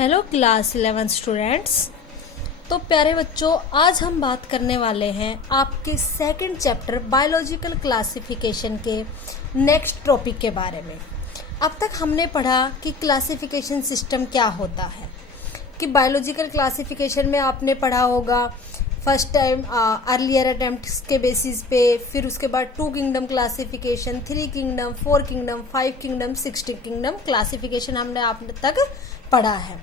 Hello class 11 students. तो प्यारे बच्चों, आज हम बात करने वाले हैं आपके सेकंड चैप्टर बायोलॉजिकल क्लासिफिकेशन के नेक्स्ट टॉपिक के बारे में। अब तक हमने पढ़ा कि क्लासिफिकेशन सिस्टम क्या होता है, कि बायोलॉजिकल क्लासिफिकेशन में आपने पढ़ा होगा फर्स्ट टाइम अर्लियर अटेम्प्ट्स के बेसिस पे, फिर उसके बाद 2 kingdom classification, 3 kingdom, 4 kingdom, 5 kingdom, 16 kingdom classification हमने आप तक पढ़ा है।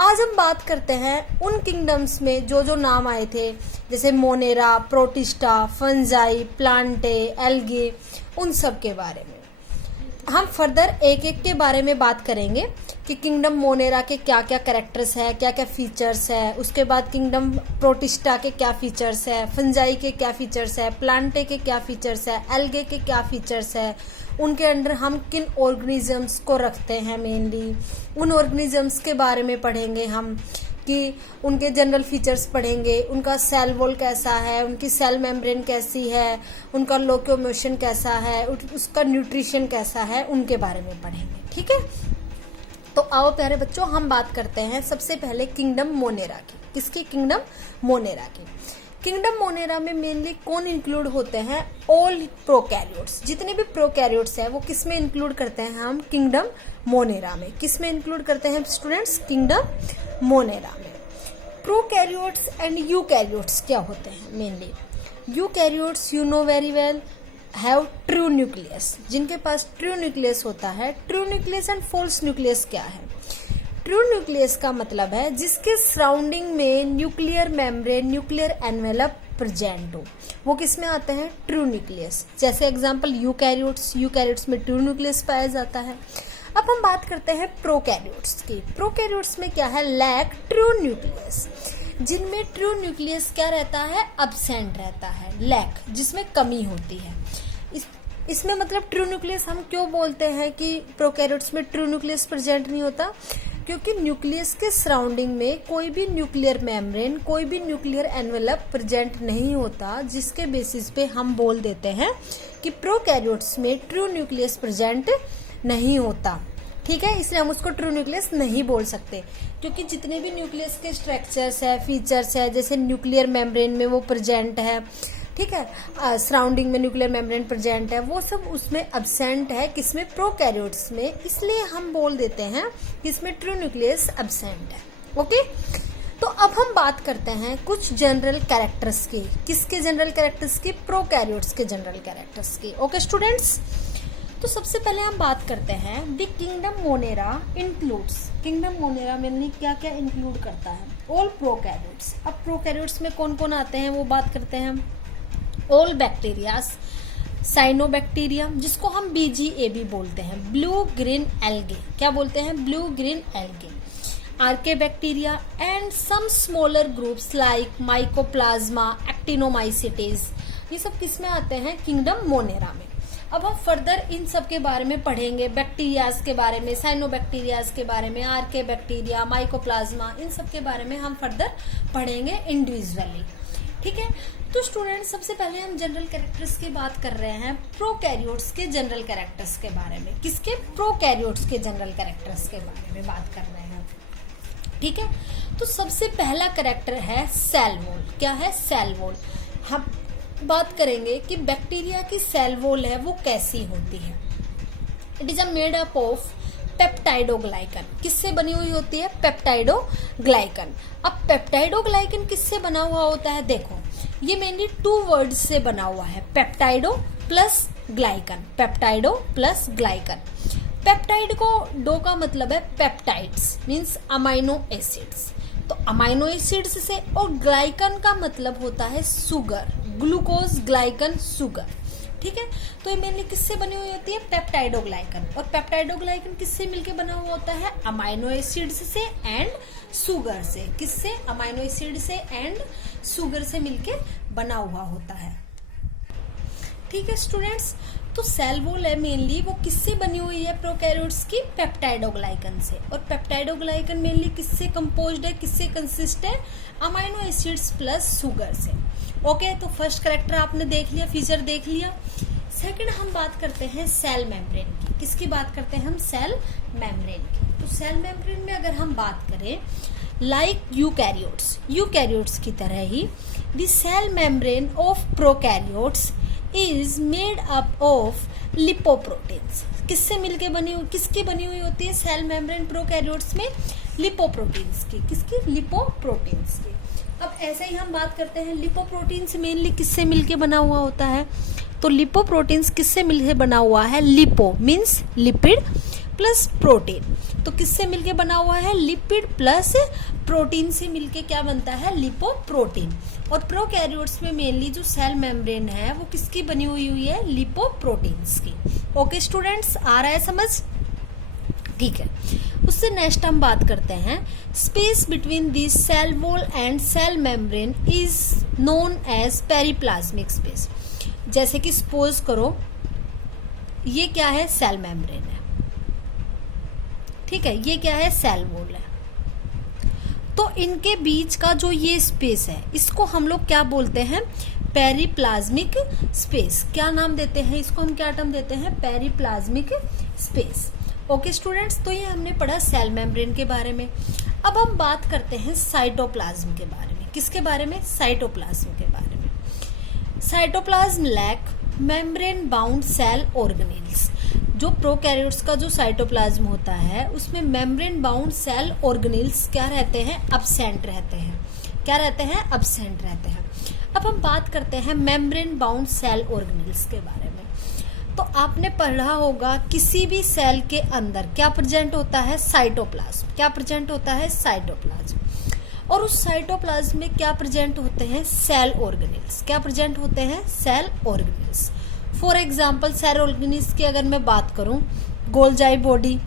आज हम बात करते हैं उन किंगडम्स में जो जो नाम आए थे, जैसे Monera, protista, fungi, Plantae, algae, उन सब के बारे में हम फर्दर एक एक के बारे में बात करेंगे कि किंगडम मोनेरा के क्या क्या कैरेक्टर्स है, क्या क्या फीचर्स है, उसके बाद किंगडम प्रोटिस्टा के क्या फीचर्स है, फंजाई के क्या फीचर्स है, प्लांटे के क्या फीचर्स है, एल्गे के क्या फीचर्स है, उनके अंडर हम किन ऑर्गेनिजम्स को रखते हैं, मेनली उन ऑर्गेनिजम्स के बारे में पढ़ेंगे हम, कि उनके जनरल फीचर्स पढ़ेंगे, उनका सेल वॉल कैसा है, उनकी सेल मेम्ब्रेन कैसी है, उनका लोकोमोशन कैसा है, उसका न्यूट्रिशन कैसा है, उनके बारे में पढ़ेंगे। ठीक है, तो आओ प्यारे बच्चों, हम बात करते हैं सबसे पहले किंगडम मोनेरा की। किसकी? किंगडम मोनेरा की। किंगडम मोनेरा में मेनली कौन इंक्लूड होते हैं? All prokaryotes. जितने भी प्रोकैरियोट्स हैं वो किस में इंक्लूड करते हैं हम? किंगडम मोनेरा में। किस में इंक्लूड करते हैं स्टूडेंट्स? किंगडम मोनेरा में। प्रोकैरियोट्स एंड यूकैरियोट्स क्या होते हैं? Mainly eukaryotes you know very well have true nucleus. जिनके पास ट्रू न्यूक्लियस होता है। True nucleus and false nucleus क्या है? ट्रू न्यूक्लियस का मतलब है जिसके सराउंडिंग में nuclear membrane, nuclear envelope present हो, वो किस में आते हैं? True nucleus. जैसे एग्जांपल यूकैरियोट्स, यूकैरियोट्स में ट्रू न्यूक्लियस पाया जाता है। अब हम बात करते हैं प्रोकैरियोट्स की। प्रोकैरियोट्स में क्या है? Lack true nucleus. जिनमें ट्रू न्यूक्लियस क्या रहता है? अब्सेंट रहता है, लैक, जिसमें कमी होती है। इसमें मतलब ट्रू न्यूक्लियस हम क्यों बोलते हैं कि प्रोकैरियोट्स में ट्रू न्यूक्लियस प्रेजेंट नहीं होता? क्योंकि न्यूक्लियस के सराउंडिंग में कोई भी न्यूक्लियर मेम्ब्रेन, कोई भी न्यूक्लियर एनवेलप प्रेजेंट नहीं होता, जिसके बेसिस पे हम बोल देते हैं कि प्रोकैरियोट्स में ट्रू न्यूक्लियस प्रेजेंट नहीं होता। ठीक है, इसलिए हम उसको ट्रू न्यूक्लियस नहीं बोल सकते, क्योंकि जितने भी न्यूक्लियस के स्ट्रक्चर्स है, फीचर्स है, जैसे न्यूक्लियर मेम्ब्रेन में वो प्रेजेंट है, ठीक है, सराउंडिंग में न्यूक्लियर मेम्ब्रेन प्रेजेंट है, वो सब उसमें अब्सेंट है। किसमें? प्रोकैरियोट्स में। इसलिए हम बोल देते हैं कि इसमें ट्रू न्यूक्लियस अब्सेंट है। ओके, तो अब हम बात करते हैं कुछ जनरल कैरेक्टर्स की। किसके जनरल कैरेक्टर्स की? प्रोकैरियोट्स के जनरल कैरेक्टर्स की। ओके स्टूडेंट्स, तो सबसे पहले हम बात करते हैं the kingdom Monera includes. Kingdom Monera में क्या क्या इंक्लूड करता है? All prokaryotes. अब प्रोकैरियोट्स में कौन कौन आते हैं वो बात करते हैं हम। ऑल बैक्टीरियाज, साइनोबैक्टीरिया, जिसको हम BGA बोलते हैं, ब्लू ग्रीन एल्गे। क्या बोलते हैं? Blue green algae. Archaebacteria and some smaller groups like mycoplasma, actinomycetes, ये सब किस में आते हैं? किंगडम मोनेरा में। अब हम फर्दर इन सब के बारे में पढ़ेंगे, बैक्टीरियाज के बारे में, साइनोबैक्टीरियाज के बारे में, आर्केबैक्टीरिया, माइकोप्लाज्मा, इन सब के बारे में हम फर्दर पढ़ेंगे इंडिविजुअली। ठीक है, तो स्टूडेंट सबसे पहले हम जनरल कैरेक्टर्स की बात कर रहे हैं, प्रोकैरियोट्स के जनरल कैरेक्टर्स के बारे में। किसके? प्रोकैरियोट्स के जनरल कैरेक्टर्स के बारे में बात कर रहे हैं। ठीक है, तो सबसे पहला कैरेक्टर है सेल वॉल। क्या है? Cell wall. हम बात करेंगे कि बैक्टीरिया की सेल वॉल है वो कैसी होती है। It is a made up of peptidoglycan. किससे बनी हुई होती है? पेप्टाइडोग्लाइकन। अब पेप्टाइडोग्लाइकन किससे बना हुआ होता है? देखो, ये मेनली 2 वर्ड्स से बना हुआ है, पेप्टाइडो plus glycan. पेप्टाइडो plus glycan. Peptide को डो का मतलब है पेप्टाइड्स, मीन्स अमाइनो एसिड्स। तो अमाइनो एसिड्स से, और ग्लाइकन का मतलब होता है सुगर, ग्लूकोज, ग्लाइकन, सुगर। ठीक है, तो ये मेनली किससे बनी हुई होती है? पेप्टाइडोग्लाइकन। और पेप्टाइडोग्लाइकन किससे मिलके बना हुआ होता है? अमाइनो एसिड्स से एंड सुगर से। किससे? अमाइनो एसिड से एंड सुगर से मिलके बना हुआ होता है। ठीक है स्टूडेंट्स, तो सेल वॉल है मेनली वो किससे बनी हुई है? प्रोकैरियोट्स की पेप्टाइडोग्लाइकन से। और पेप्टाइडोग्लाइकन मेनली किससे कंपोज्ड है, किससे कंसिस्ट है? अमाइनो एसिड्स प्लस सुगर से। ओके, तो फर्स्ट कैरेक्टर आपने देख लिया, फीचर देख लिया। सेकंड हम बात करते हैं सेल मेम्ब्रेन की। किसकी बात करते हैं हम? सेल मेम्ब्रेन की। तो सेल मेम्ब्रेन में अगर हम बात करें लाइक यूकैरियोट्स की तरह ही the cell membrane of prokaryotes is made up of lipoproteins. किसकी बनी हुई होती है सेल मेम्ब्रेन प्रोकैरियोट्स में? लिपोप्रोटीन्स की। किसकी? लिपोप्रोटीन्स की। अब ऐसे ही हम बात करते हैं लिपोप्रोटीन्स मेनली किससे मिलके बना हुआ होता है? तो लिपोप्रोटीन्स किससे मिलके बना हुआ है? Lipo means lipid plus protein. तो किससे मिलके बना हुआ है? लिपिड प्लस प्रोटीन से मिलके क्या बनता है? लिपोप्रोटीन। और प्रोकैरियोट्स में मेनली जो सेल मेम्ब्रेन है वो किसकी बनी हुई है? लिपोप्रोटीन्स की। ओके स्टूडेंट्स, आ रहा है समझ? ठीक है। उससे नेक्स्ट हम बात करते हैं space between this cell wall and cell membrane is known as periplasmic space. जैसे कि सपोज करो ये क्या है? सेल मेम्ब्रेन है, ठीक है, ये क्या है? सेल वॉल है। तो इनके बीच का जो ये स्पेस है इसको हम लोग क्या बोलते हैं? Periplasmic space. क्या नाम देते हैं इसको? हम क्या टर्म देते हैं? Periplasmic space. ओके स्टूडेंट्स, तो ये हमने पढ़ा सेल मेम्ब्रेन के बारे में। अब हम बात करते हैं साइटोप्लाज्म के बारे में। किसके बारे में? साइटोप्लाज्म के बारे में। Cytoplasm lack membrane bound cell organelles. जो प्रोकैरियोट्स का जो साइटोप्लाज्म होता है उसमें मेम्ब्रेन बाउंड सेल ऑर्गेनेल्स क्या रहते हैं? अब्सेंट रहते हैं। क्या रहते हैं? अब्सेंट रहते हैं। अब हम बात करते हैं मेम्ब्रेन बाउंड सेल ऑर्गेनेल्स के बारे में। तो आपने पढ़ा होगा किसी भी सेल के अंदर क्या प्रेजेंट होता है? साइटोप्लाज्म। क्या प्रेजेंट होता है? साइटोप्लाज्म। और उस साइटोप्लाज्म में क्या प्रेजेंट होते हैं? Cell organelles. क्या प्रेजेंट होते हैं? Cell organelles. For example cell organelles की अगर मैं बात करूं, Golgi body,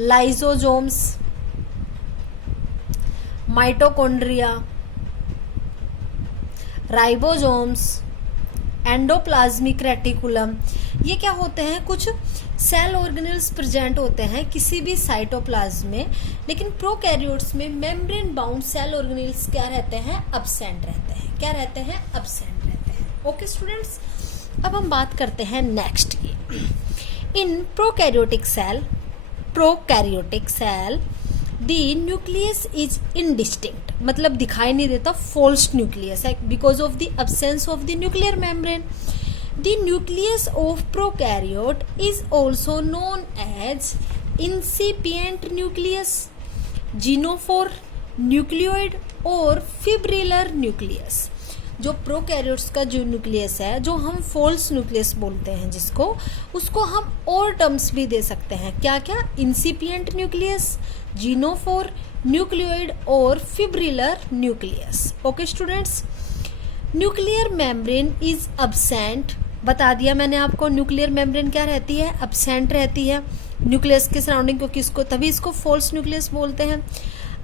lysosomes, mitochondria, ribosomes, endoplasmic reticulum, ये क्या होते हैं? कुछ सेल ऑर्गेनेल्स प्रेजेंट होते हैं किसी भी साइटोप्लाज्म में। लेकिन प्रोकैरियोट्स में मेम्ब्रेन बाउंड सेल ऑर्गेनेल्स क्या रहते हैं? अब्सेंट रहते हैं। क्या रहते हैं? अब्सेंट रहते हैं। ओके स्टूडेंट्स, अब हम बात करते हैं नेक्स्ट की। In prokaryotic cell the nucleus is indistinct, मतलब दिखाई नहीं देता, फॉल्स न्यूक्लियस है because of the absence of the nuclear membrane. The nucleus of prokaryote is also known as incipient nucleus, gynophore, nucleoid और fibrillar nucleus। जो prokaryotes का जो nucleus है, जो हम फॉल्स न्यूक्लियस बोलते हैं जिसको, उसको हम और टर्म्स भी दे सकते हैं। क्या क्या? इंसिपिएंट न्यूक्लियस, जीनोफोर, न्यूक्लियोइड और fibrillar nucleus. Okay students, nuclear membrane is absent. बता दिया मैंने आपको, न्यूक्लियर मेम्ब्रेन क्या रहती है? अब्सेंट रहती है न्यूक्लियस के सराउंडिंग, क्योंकि इसको तभी इसको फॉल्स न्यूक्लियस बोलते हैं।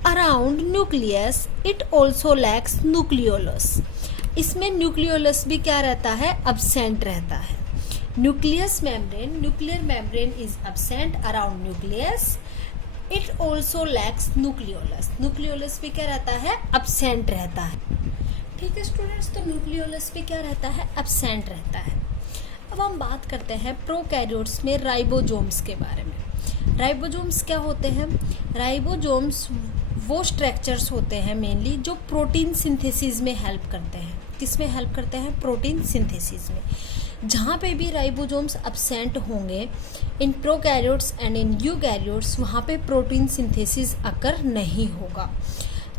Around nucleus it also lakhs nucleolus. इसमें न्यूक्लियोलस भी क्या रहता है? अब्सेंट रहता है। Nuclear membrane is absent around nucleus, it also lakhs nucleolus. Nucleolus भी क्या रहता है? अब्सेंट रहता है। ठीक है स्टूडेंट्स, तो न्यूक्लियोलस भी क्या रहता है? अब्सेंट रहता है। अब हम बात करते हैं प्रोकैरियोट्स में राइबोसोम्स के बारे में। राइबोसोम्स क्या होते हैं? राइबोसोम्स वो स्ट्रक्चर्स होते हैं मेनली जो प्रोटीन सिंथेसिस में हेल्प करते हैं। किस में हेल्प करते हैं? प्रोटीन सिंथेसिस में। जहाँ पे भी राइबोसोम्स अब्सेंट होंगे in prokaryotes and in eukaryotes, वहाँ पे प्रोटीन सिंथेसिस अकर नहीं होगा।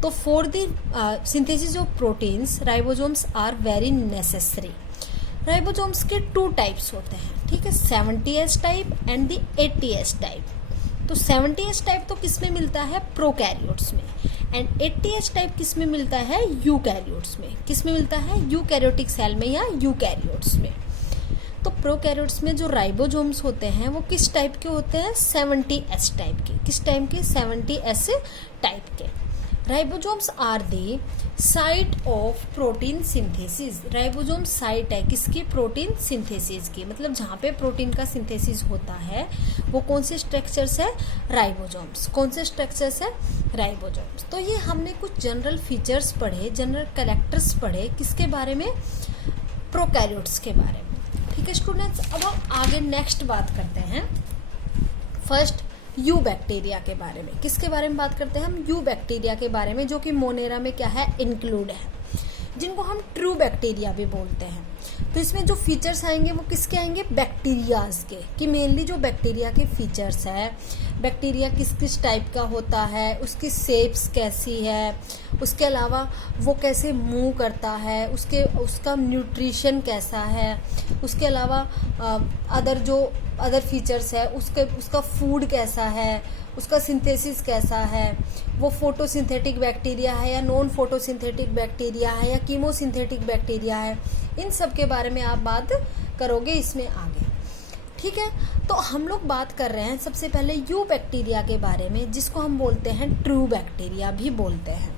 तो for the synthesis of proteins ribosomes are very necessary. Ribosomes के 2 टाइप्स होते हैं, ठीक है, 70S type and the 80S type. तो 70S टाइप तो किस में मिलता है? प्रोकैरियोट्स में। एंड 80S टाइप किस में मिलता है? यूकैरियोट्स में। किस में मिलता है? यूकैरियोटिक सेल में या यूकैरियोट्स में। तो प्रोकैरियोट्स में जो राइबोसोम्स होते हैं वो किस टाइप के होते हैं? 70S टाइप के। किस टाइप के? 70S टाइप के। Ribosomes are the site of protein synthesis. Ribosome site है किसकी? प्रोटीन सिंथेसिस की। मतलब जहाँ पे प्रोटीन का सिंथेसिस होता है वो कौन से स्ट्रक्चर्स है? राइबोसोम्स। कौन से स्ट्रक्चर्स है? राइबोसोम्स। तो ये हमने कुछ जनरल फीचर्स पढ़े, जनरल कैरेक्टर्स पढ़े, किसके बारे में? प्रोकैरियोट्स के बारे में। ठीक है स्टूडेंट्स, अब हम आगे नेक्स्ट बात करते हैं फर्स्ट यू बैक्टीरिया के बारे में। किसके बारे में बात करते हैं हम? यू बैक्टीरिया के बारे में, जो कि मोनेरा में क्या है, इंक्लूड है, जिनको हम ट्रू बैक्टीरिया भी बोलते हैं। तो इसमें जो फीचर्स आएंगे वो किसके आएंगे? बैक्टीरियाज के, कि मेनली जो बैक्टीरिया के फीचर्स है, बैक्टीरिया किस किस टाइप का होता है, उसकी शेप्स कैसी है, उसके अलावा वो कैसे मूव करता है, उसका न्यूट्रिशन कैसा है, उसके अलावा अदर फीचर्स है, उसका फूड कैसा है, उसका सिंथेसिस कैसा है, वो फोटोसिंथेटिक बैक्टीरिया है या नॉन फोटोसिंथेटिक बैक्टीरिया है या कीमोसिंथेटिक बैक्टीरिया है, इन सब के बारे में आप बात करोगे इसमें आगे। ठीक है, तो हम लोग बात कर रहे हैं सबसे पहले यू बैक्टीरिया के बारे में, जिसको हम बोलते हैं ट्रू बैक्टीरिया भी बोलते हैं।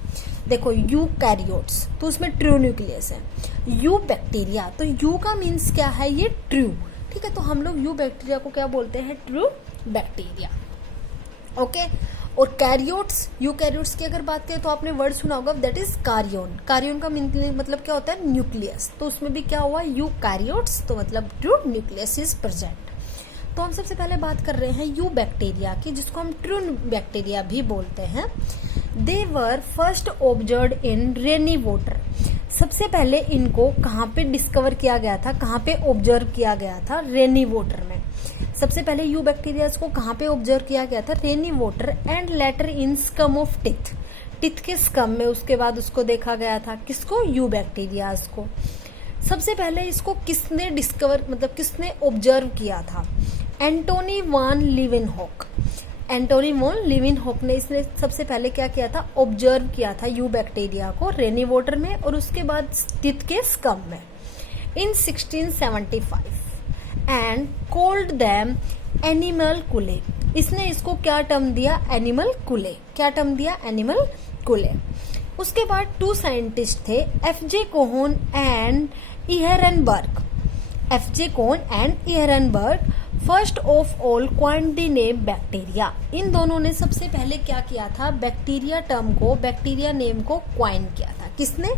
देखो यू कैरियोट्स, तो उसमें ट्रू न्यूक्लियस है। यू बैक्टीरिया, तो यू का मीन्स क्या है? ये ट्रू। ठीक है, तो हम लोग यू बैक्टीरिया को क्या बोलते हैं? True bacteria. ओके, और कैरियोट्स, यूकैरियोट्स की अगर बात करें तो आपने वर्ड सुना होगा, दैट इज कार्योन। कार्योन का मतलब क्या होता है? न्यूक्लियस। तो उसमें भी क्या हुआ? यूकैरियोट्स, तो मतलब ट्रू न्यूक्लियस इज प्रेजेंट। तो हम सबसे पहले बात कर रहे हैं यू बैक्टीरिया की, जिसको हम ट्रू बैक्टीरिया भी बोलते हैं। They were first observed in rainy water. सबसे पहले इनको कहाँ पे डिस्कवर किया गया था, कहाँ पे ऑब्जर्व किया गया था? रेनी वाटर में। सबसे पहले यू बैक्टीरियाज को कहाँ पे ऑब्जर्व किया गया था? Rainy water and later in scum of teeth. Teeth के स्कम में उसके बाद उसको देखा गया था। किसको? यू बैक्टीरियाज को। सबसे पहले इसको किसने डिस्कवर किसने ऑब्जर्व किया था? एंटोनी वान लीवेनहॉक। एंटोनी वॉन लीवेनहॉक ने इसने सबसे पहले क्या किया था? ऑब्जर्व किया था यू बैक्टीरिया को रेनी वाटर में और उसके बाद टिथ के स्कम में इन 1675 एंड कॉल्ड देम एनिमल कुले। इसने इसको क्या टर्म दिया? एनिमल कुले। क्या टर्म दिया? एनिमल कुले। उसके बाद 2 साइंटिस्ट थे, F J. Cohn and Ehrenberg. F J. Cohn and Ehrenberg first of all coined the name bacteria. इन दोनों ने सबसे पहले क्या किया था? बैक्टीरिया टर्म को, बैक्टीरिया नेम को क्वाइन किया था। किसने?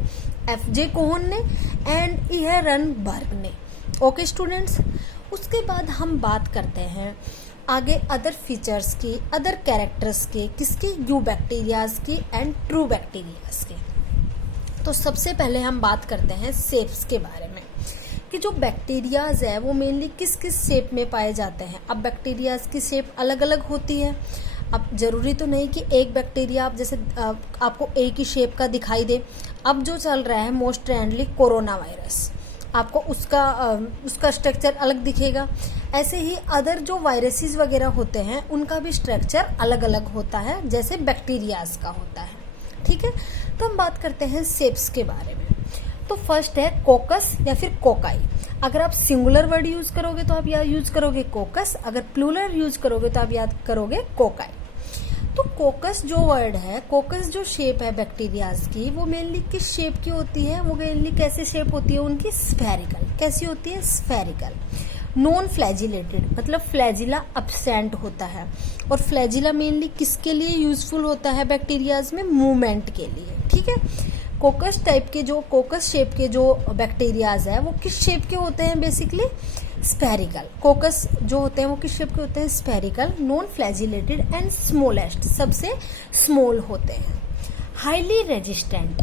एफ.जे. कोहन ने एंड इहरनबर्ग ने। ओके स्टूडेंट्स, उसके बाद हम बात करते हैं आगे अदर फीचर्स की, अदर कैरेक्टर्स के, किसकी? यू बैक्टीरियाज की एंड ट्रू बैक्टीरियाज के। तो सबसे पहले हम बात करते हैं शेप्स के बारे में, कि जो बैक्टीरियाज है वो मेनली किस किस शेप में पाए जाते हैं। अब बैक्टीरियाज की शेप अलग अलग होती है। अब जरूरी तो नहीं कि एक बैक्टीरिया आप जैसे आपको एक ही शेप का दिखाई दे। अब जो चल रहा है मोस्ट ट्रेंडली कोरोना वायरस, आपको उसका स्ट्रक्चर अलग दिखेगा। ऐसे ही अदर जो वायरसेस वगैरह होते हैं उनका भी स्ट्रक्चर अलग अलग होता है, जैसे बैक्टीरियाज का होता है। ठीक है, तो हम बात करते हैं शेप्स के बारे में। तो फर्स्ट है कोकस या फिर कोकाई। अगर आप सिंगुलर वर्ड यूज करोगे तो आप याद यूज करोगे कोकस, अगर प्लूरल यूज करोगे तो आप याद करोगे कोकाई। तो कोकस जो वर्ड है, कोकस जो शेप है बैक्टीरियाज की, वो मेनली किस शेप की होती है? वो मेनली कैसे शेप होती है उनकी? स्फेरिकल। कैसी होती है? स्फेरिकल। नॉन फ्लैजिलेटेड, मतलब फ्लैजिला अब्सेंट होता है। और फ्लैजिला मेनली किसके लिए यूजफुल होता है बैक्टीरियाज में? मूवमेंट के लिए। ठीक है, कोकस टाइप के जो कोकस शेप के जो बैक्टीरियाज है वो किस शेप के होते हैं? Basically spherical. कोकस जो होते हैं वो किस शेप के होते हैं? Spherical, non flagellated and smallest, सबसे स्मॉल होते हैं। Highly resistant.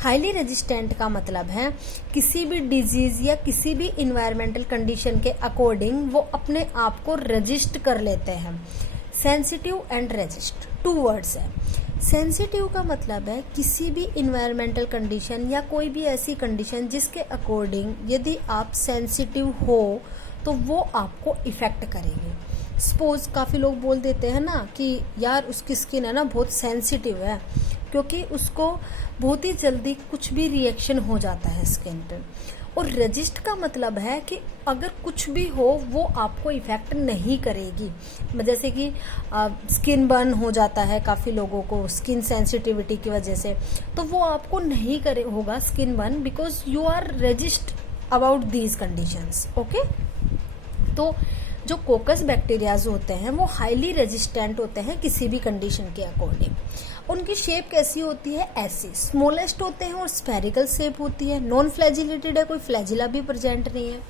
हाईली रेजिस्टेंट का मतलब है किसी भी डिजीज या किसी भी इन्वायरमेंटल कंडीशन के अकॉर्डिंग वो अपने आप को रजिस्ट कर लेते हैं। सेंसिटिव एंड रेजिस्ट, 2 वर्ड्स है। सेंसिटिव का मतलब है किसी भी इन्वायरमेंटल कंडीशन या कोई भी ऐसी कंडीशन जिसके अकॉर्डिंग यदि आप सेंसिटिव हो तो वो आपको इफेक्ट करेंगे। सपोज काफ़ी लोग बोल देते हैं ना कि यार उसकी स्किन है ना बहुत सेंसिटिव है, क्योंकि उसको बहुत ही जल्दी कुछ भी रिएक्शन हो जाता है स्किन पे। और रजिस्ट का मतलब है कि अगर कुछ भी हो वो आपको इफेक्ट नहीं करेगी। जैसे कि स्किन बर्न हो जाता है काफ़ी लोगों को स्किन सेंसिटिविटी की वजह से, तो वो आपको नहीं करे होगा skin burn, because you are resist about these conditions. Okay, तो जो कोकस बैक्टीरियाज होते हैं वो हाईली रेजिस्टेंट होते हैं किसी भी कंडीशन के अकॉर्डिंग। उनकी शेप कैसी होती है? ऐसी स्मॉलेस्ट होते हैं और स्फेरिकल शेप होती है। नॉन फ्लैजिलेटेड है, कोई फ्लैजिला भी प्रेजेंट नहीं है।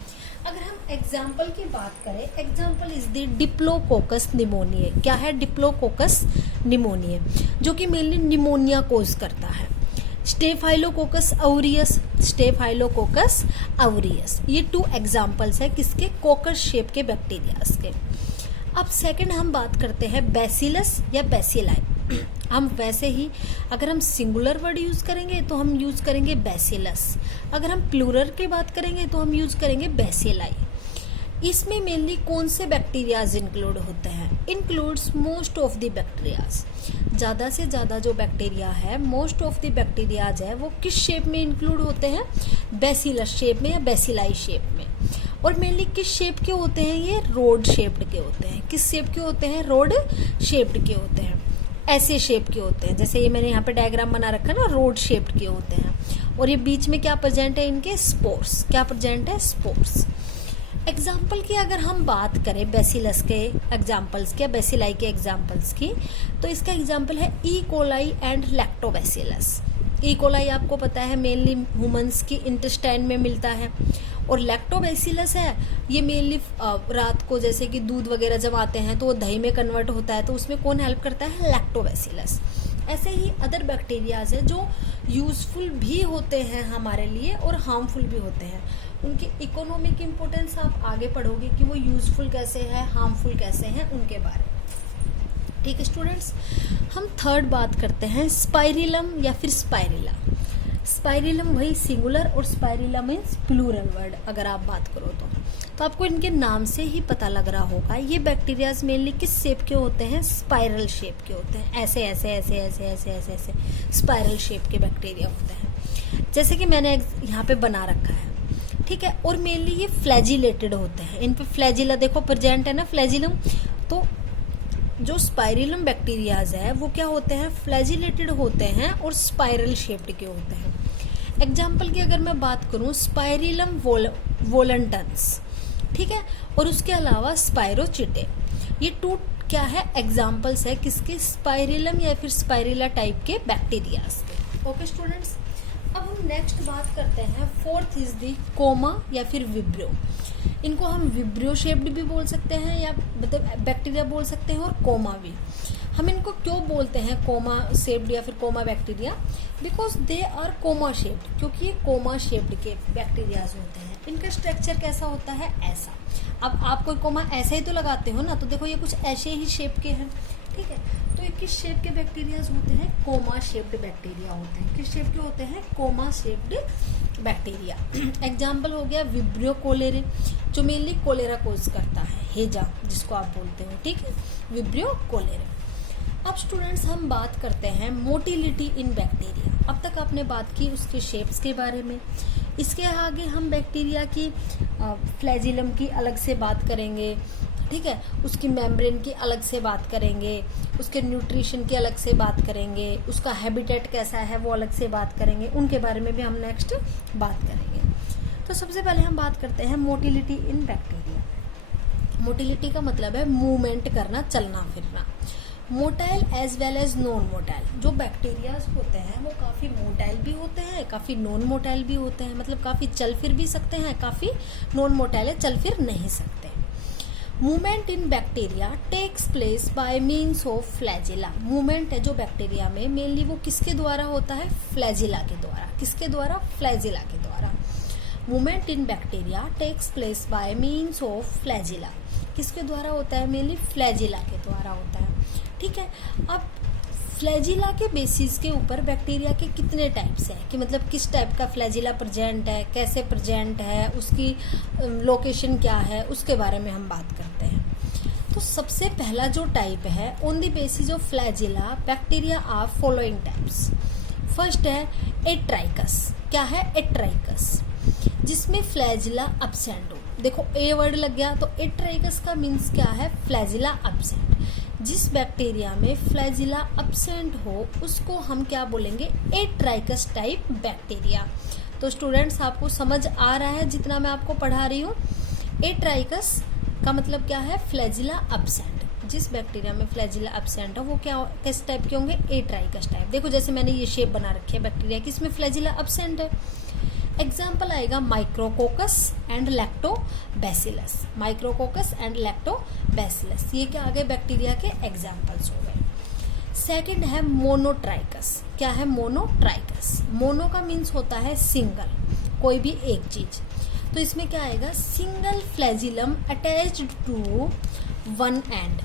अगर हम एग्जाम्पल की बात करें, example is the diplococcus pneumonia. क्या है डिप्लोकोकस निमोनिया? जो कि मेनली निमोनिया कोज करता है। स्टेफाइलोकोकस ऑरियस, स्टेफाइलोकोकस ऑरियस, ये 2 एग्जाम्पल्स है किसके? कोकस शेप के बैक्टीरियाज के। अब सेकंड हम बात करते हैं बैसिलस या बैसिलाई। हम वैसे ही अगर हम सिंगुलर वर्ड यूज़ करेंगे तो हम यूज़ करेंगे बैसिलस, अगर हम प्लूरल की बात करेंगे तो हम यूज़ करेंगे बैसिलाई। इसमें मेनली कौन से बैक्टीरियाज इंक्लूड होते हैं? Includes most of the bacterias. ज़्यादा से ज़्यादा जो बैक्टीरिया है, मोस्ट ऑफ द बैक्टीरियाज है, वो किस शेप में इंक्लूड होते हैं? बैसिलस शेप में या बैसिलाई शेप में। और मेनली किस शेप के होते हैं? ये रोड शेप्ड के होते हैं। किस शेप के होते हैं? रोड शेप्ड के होते हैं, ऐसे शेप के होते हैं। जैसे ये मैंने यहाँ पे डायग्राम बना रखा है ना, रोड शेप्ड के होते हैं। और ये बीच में क्या प्रेजेंट है? इनके स्पोर्स। क्या प्रेजेंट है? स्पोर्स। एग्जाम्पल की अगर हम बात करें बैसिलस के एग्जाम्पल्स के, बैसिलाई के एग्जाम्पल्स की, तो इसका एग्जाम्पल है E coli and lactobacillus. E coli आपको पता है मेनली ह्यूमंस की इंटेस्टाइन में मिलता है, और लैक्टोबैसिलस है ये मेनली रात को जैसे कि दूध वगैरह जब आते हैं तो वो दही में कन्वर्ट होता है, तो उसमें कौन हेल्प करता है? लैक्टोबैसिलस। ऐसे ही अदर बैक्टीरियाज है जो यूजफुल भी होते हैं हमारे लिए और हार्मफुल भी होते हैं। उनकी इकोनॉमिक इम्पोर्टेंस आप आगे पढ़ोगे कि वो यूजफुल कैसे है, हार्मफुल कैसे हैं, उनके बारे में। ठीक है स्टूडेंट्स, हम थर्ड बात करते हैं स्पाइरिलम या फिर स्पाइरिला। स्पाइरिलम वही सिंगुलर और स्पाइरिला मीन्स प्लूरल वर्ड अगर आप बात करो तो आपको इनके नाम से ही पता लग रहा होगा ये बैक्टीरियाज मेनली किस शेप के होते हैं? स्पाइरल शेप के होते हैं। ऐसे ऐसे ऐसे ऐसे ऐसे ऐसे ऐसे स्पाइरल शेप के बैक्टीरिया होते हैं, जैसे कि मैंने यहाँ पे बना रखा है। ठीक है, और मेनली ये फ्लैजिलेटेड होते हैं। इन पे फ्लैजिला देखो प्रेजेंट है ना, फ्लैजिलम। तो जो स्पाइरिलम बैक्टीरियाज है वो क्या होते हैं? फ्लैजिलेटेड होते हैं और स्पाइरल शेप्ड के होते हैं। एग्जाम्पल की अगर मैं बात करूं, स्पाइरिलम वोलेंटन्स, ठीक है, और उसके अलावा स्पाइरोचिटे, ये 2 क्या है? एग्जाम्पल्स है किसके? स्पाइरिलम या फिर स्पाइरिला टाइप के बैक्टीरियाज के। ओके स्टूडेंट्स, अब हम नेक्स्ट बात करते हैं, फोर्थ इज दी कोमा या फिर विब्रियो। इनको हम विब्रियो शेप्ड भी बोल सकते हैं या मतलब बैक्टीरिया बोल सकते हैं, और कोमा भी। हम इनको क्यों बोलते हैं कोमा शेप्ड या फिर comma bacteria? Because they are comma shaped, क्योंकि ये कोमा शेप्ड के बैक्टीरियाज होते हैं। इनका स्ट्रक्चर कैसा होता है? ऐसा। अब आप कोई कोमा ऐसे ही तो लगाते हो ना, तो देखो ये कुछ ऐसे ही शेप के हैं। ठीक है, तो ये किस शेप के बैक्टीरियाज होते हैं? कोमा शेप्ड बैक्टीरिया होते हैं। किस शेप के होते हैं? Comma shaped bacteria. एग्जाम्पल हो गया विब्रियो कोलेरे, जो मेनली कोलेरा कोज करता है, हेजा जिसको आप बोलते हो। ठीक है, विब्रियो कोलेरे। अब स्टूडेंट्स हम बात करते हैं मोटिलिटी इन बैक्टीरिया। अब तक आपने बात की उसके शेप्स के बारे में। इसके आगे हम बैक्टीरिया की फ्लैजिलम की अलग से बात करेंगे। ठीक है, उसकी मेम्ब्रेन की अलग से बात करेंगे, उसके न्यूट्रिशन की अलग से बात करेंगे, उसका हैबिटेट कैसा है वो अलग से बात करेंगे। उनके बारे में भी हम नेक्स्ट बात करेंगे। तो सबसे पहले हम बात करते हैं मोटिलिटी इन बैक्टीरिया। मोटिलिटी का मतलब है मूवमेंट करना, चलना फिरना। Motile as well as non motile. जो बैक्टीरियाज होते हैं वो काफ़ी मोटाइल भी होते हैं, काफ़ी नॉन मोटाइल भी होते हैं, मतलब काफ़ी चल फिर भी सकते हैं, काफ़ी नॉन मोटाइल है, चल फिर नहीं सकते। Movement in bacteria takes place by means of flagella. Movement है जो बैक्टीरिया में मेनली वो किसके द्वारा होता है? फ्लैजिला के द्वारा। किसके द्वारा? फ्लैजिला के द्वारा। Movement in bacteria takes place by means of flagella. किसके द्वारा होता है? मेनली फ्लैजिला के द्वारा होता है। ठीक है, अब फ्लैजिला के बेसिस के ऊपर बैक्टीरिया के कितने टाइप्स हैं, कि मतलब किस टाइप का फ्लैजिला प्रेजेंट है, कैसे प्रेजेंट है, उसकी लोकेशन क्या है, उसके बारे में हम बात करते हैं। तो सबसे पहला जो टाइप है, on the basis of flagella bacteria are following types. First है एट्राइकस। क्या है? एट्राइकस, जिसमें फ्लैजिला अब्सेंट हो। देखो ए वर्ड लग गया, तो एट्राइकस का मीन्स क्या है? Flagella absent. जिस बैक्टीरिया में फ्लैजिला अब्सेंट हो उसको हम क्या बोलेंगे? Atrichous type bacteria. तो स्टूडेंट्स आपको समझ आ रहा है जितना मैं आपको पढ़ा रही हूँ? एट्राइकस का मतलब क्या है? Flagella absent. जिस बैक्टीरिया में फ्लैजिला अब्सेंट हो वो क्या किस टाइप के होंगे? Atrichous type. देखो जैसे मैंने ये शेप बना रखी है बैक्टीरिया की, इसमें फ्लैजिला अब्सेंट है। एग्जाम्पल आएगा micrococcus and lactobacillus. Micrococcus and lactobacillus, ये क्या आ गए बैक्टीरिया के एग्जाम्पल्स हो गए। सेकंड है मोनोट्राइकस। क्या है मोनोट्राइकस? मोनो का मीन्स होता है सिंगल, कोई भी एक चीज। तो इसमें क्या आएगा, single flagellum attached to one end.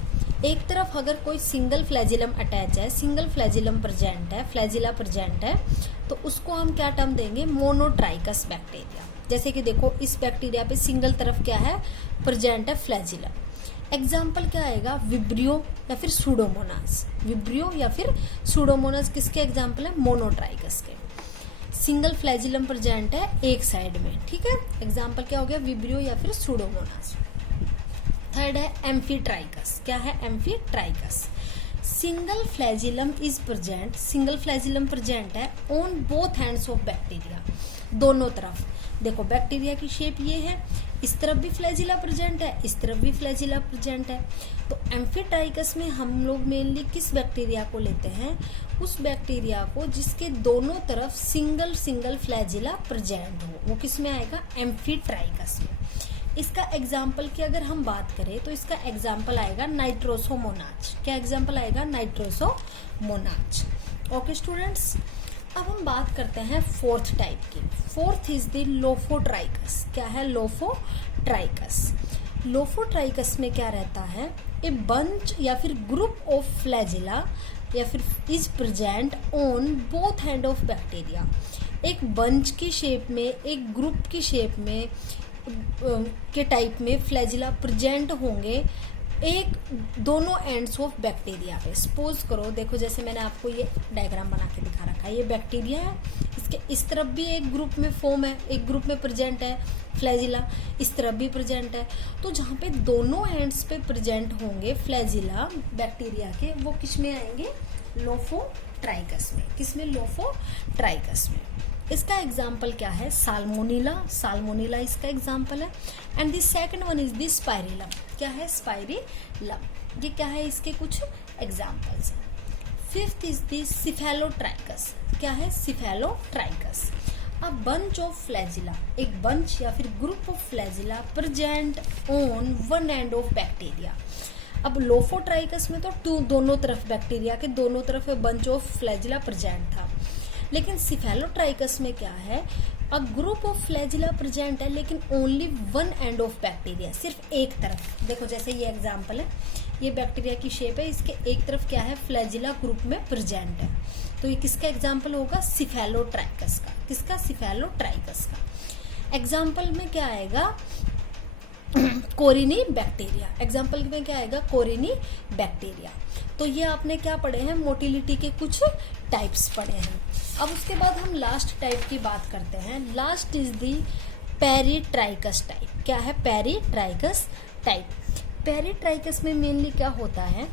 एक तरफ अगर कोई सिंगल फ्लैजिलम अटैच है, सिंगल फ्लैजिलम प्रेजेंट है, फ्लैजिला प्रेजेंट है, तो उसको हम क्या टर्म देंगे, मोनोट्राइकस बैक्टीरिया। जैसे कि देखो इस बैक्टीरिया पे सिंगल तरफ क्या है, प्रेजेंट है फ्लैजिलम। एग्जाम्पल क्या आएगा, विब्रियो या फिर सूडोमोनास। विब्रियो या फिर सूडोमोनास किसके एग्जाम्पल है, मोनोट्राइकस के। सिंगल फ्लैजिलम प्रेजेंट है एक साइड में, ठीक है। एग्जाम्पल क्या हो गया, विब्रियो या फिर सूडोमोनास। थर्ड है एम्फीट्राइकस। क्या है, amphitrichous. Single flagellum is present, single flagellum present है on both hands of bacteria, दोनों तरफ। देखो बैक्टीरिया की शेप ये है, इस तरफ भी फ्लैजिला प्रेजेंट है, इस तरफ भी फ्लैजिला प्रेजेंट है। तो एम्फीट्राइकस में हम लोग मेनली किस बैक्टीरिया को लेते हैं, उस बैक्टीरिया को जिसके दोनों तरफ सिंगल सिंगल फ्लैजिला प्रेजेंट हो, वो किस में आएगा, एम्फीट्राइकस में। इसका एग्जाम्पल की अगर हम बात करें तो इसका एग्जाम्पल आएगा नाइट्रोसोमोनाच। क्या एग्जाम्पल आएगा, नाइट्रोसोमोनाच। ओके स्टूडेंट्स, अब हम बात करते हैं फोर्थ टाइप की। Fourth is the lophotrichous. क्या है, लोफोट्राइकस। लोफोट्राइकस में क्या रहता है, ए बंच या फिर ग्रुप ऑफ फ्लैजिला या फिर is present on both hand of bacteria. एक बंच की शेप में, एक ग्रुप की शेप में के टाइप में फ्लैजिला प्रेजेंट होंगे एक दोनों एंड्स ऑफ बैक्टीरिया पे। सपोज करो, देखो जैसे मैंने आपको ये डायग्राम बना के दिखा रखा है, ये बैक्टीरिया है, इसके इस तरफ भी एक ग्रुप में फॉर्म है, एक ग्रुप में प्रेजेंट है फ्लैजिला, इस तरफ भी प्रेजेंट है। तो जहाँ पे दोनों एंड्स पे प्रेजेंट होंगे फ्लैजिला बैक्टीरिया के, वो किस में आएंगे, लोफोट्राइकस में। किस में, लोफोट्राइकस में। इसका एग्जाम्पल क्या है, साल्मोनिला। साल्मोनिला इसका एग्जाम्पल है। And the second one is the spirillum. क्या है, स्पाइरिलम। ये क्या है, इसके कुछ एग्जाम्पल्स हैं। Fifth is the cephalotrichous. क्या है, cephalotrichous. A bunch of flagella, एक बंच या फिर group of flagella present on one end of bacteria. अब लोफोट्राइकस में तो दोनों तरफ बैक्टीरिया के दोनों तरफ बंच ऑफ फ्लैजिला प्रेजेंट था, लेकिन सिफेलोट्राइकस में क्या है, a group of flagella present है लेकिन only one end of bacteria, सिर्फ एक तरफ। देखो जैसे ये एग्जांपल है, ये बैक्टीरिया की शेप है, इसके एक तरफ क्या है, फ्लैजिला ग्रुप में प्रेजेंट है। तो ये किसका एग्जांपल होगा, सिफेलोट्राइकस का। किसका, सिफेलोट्राइकस का। एग्जांपल में क्या आएगा, कोरिनी बैक्टीरिया। एग्जाम्पल में क्या आएगा, कोरिनी बैक्टीरिया। तो ये आपने क्या पढ़े हैं, मोटिलिटी के कुछ टाइप्स पढ़े हैं। अब उसके बाद हम लास्ट टाइप की बात करते हैं। Last is the peritrichous type. क्या है, पेरिट्राइकस टाइप। पेरिट्राइकस में मेनली क्या होता है,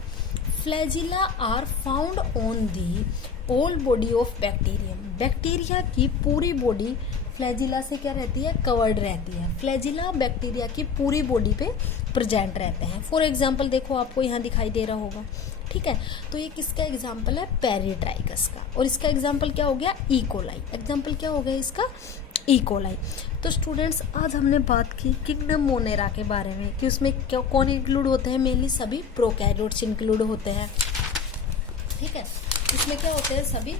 flagella are found on the whole body of bacterium. Bacteria की पूरी बॉडी फ्लैजिला से क्या रहती है, कवर्ड रहती है। फ्लैजिला बैक्टीरिया की पूरी बॉडी पे प्रेजेंट रहते हैं। फॉर एग्जांपल देखो आपको यहाँ दिखाई दे रहा होगा, ठीक है। तो ये किसका एग्जांपल है, पेरिट्राइकस का। और इसका एग्जांपल क्या हो गया, ई कोलाई। एग्जांपल क्या हो गया इसका, ई कोलाई। तो स्टूडेंट्स आज हमने बात की किंगडम मोनेरा के बारे में कि उसमें क्या कौन इंक्लूड होते हैं, मेनली सभी प्रोकैरियोट्स इंक्लूड होते हैं, ठीक है। इसमें क्या होते हैं, सभी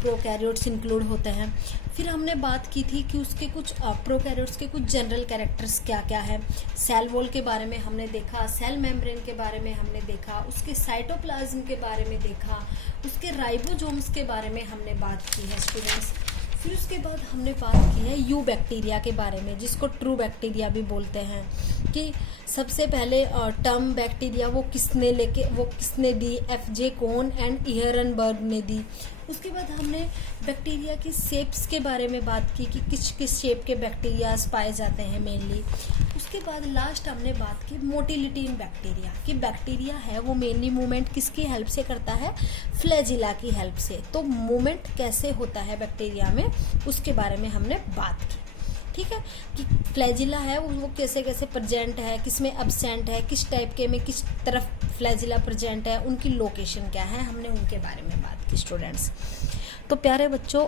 प्रोकैरियोट्स इंक्लूड होते हैं। फिर हमने बात की थी कि उसके कुछ प्रोकैरियोट्स के कुछ जनरल कैरेक्टर्स क्या क्या है। सेल वॉल के बारे में हमने देखा, सेल मेम्ब्रेन के बारे में हमने देखा, उसके साइटोप्लाज्म के बारे में देखा, उसके राइबोसोम्स के बारे में हमने बात की है स्टूडेंट्स। फिर उसके बाद हमने बात की है यू बैक्टीरिया के बारे में, जिसको ट्रू बैक्टीरिया भी बोलते हैं, कि सबसे पहले टर्म बैक्टीरिया वो किसने दी, एफ.जे. कोन एंड इहरनबर्ग ने दी। उसके बाद हमने बैक्टीरिया की शेप्स के बारे में बात की कि किस किस शेप के बैक्टीरियाज पाए जाते हैं मेनली। उसके बाद लास्ट हमने बात की मोटिलिटी इन बैक्टीरिया, कि बैक्टीरिया है वो मेनली मूवमेंट किसकी हेल्प से करता है, फ्लैजिला की हेल्प से। तो मूवमेंट कैसे होता है बैक्टीरिया में, उसके बारे में हमने बात की, ठीक है। कि फ्लैजिला है वो कैसे कैसे प्रेजेंट है, किसमें एब्सेंट है, किस टाइप के में किस तरफ फ्लैजिला प्रेजेंट है, उनकी लोकेशन क्या है, हमने उनके बारे में बात की स्टूडेंट्स। तो प्यारे बच्चों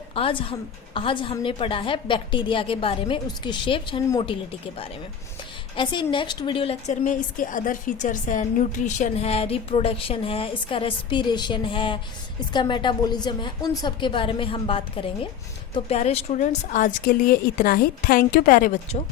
आज हमने पढ़ा है बैक्टीरिया के बारे में, उसकी शेप्स एंड मोटिलिटी के बारे में। ऐसे ही नेक्स्ट वीडियो लेक्चर में इसके अदर फीचर्स हैं, न्यूट्रिशन है, रिप्रोडक्शन है, इसका रेस्पिरेशन है, इसका मेटाबॉलिज्म है, उन सब के बारे में हम बात करेंगे। तो प्यारे स्टूडेंट्स आज के लिए इतना ही। थैंक यू प्यारे बच्चों।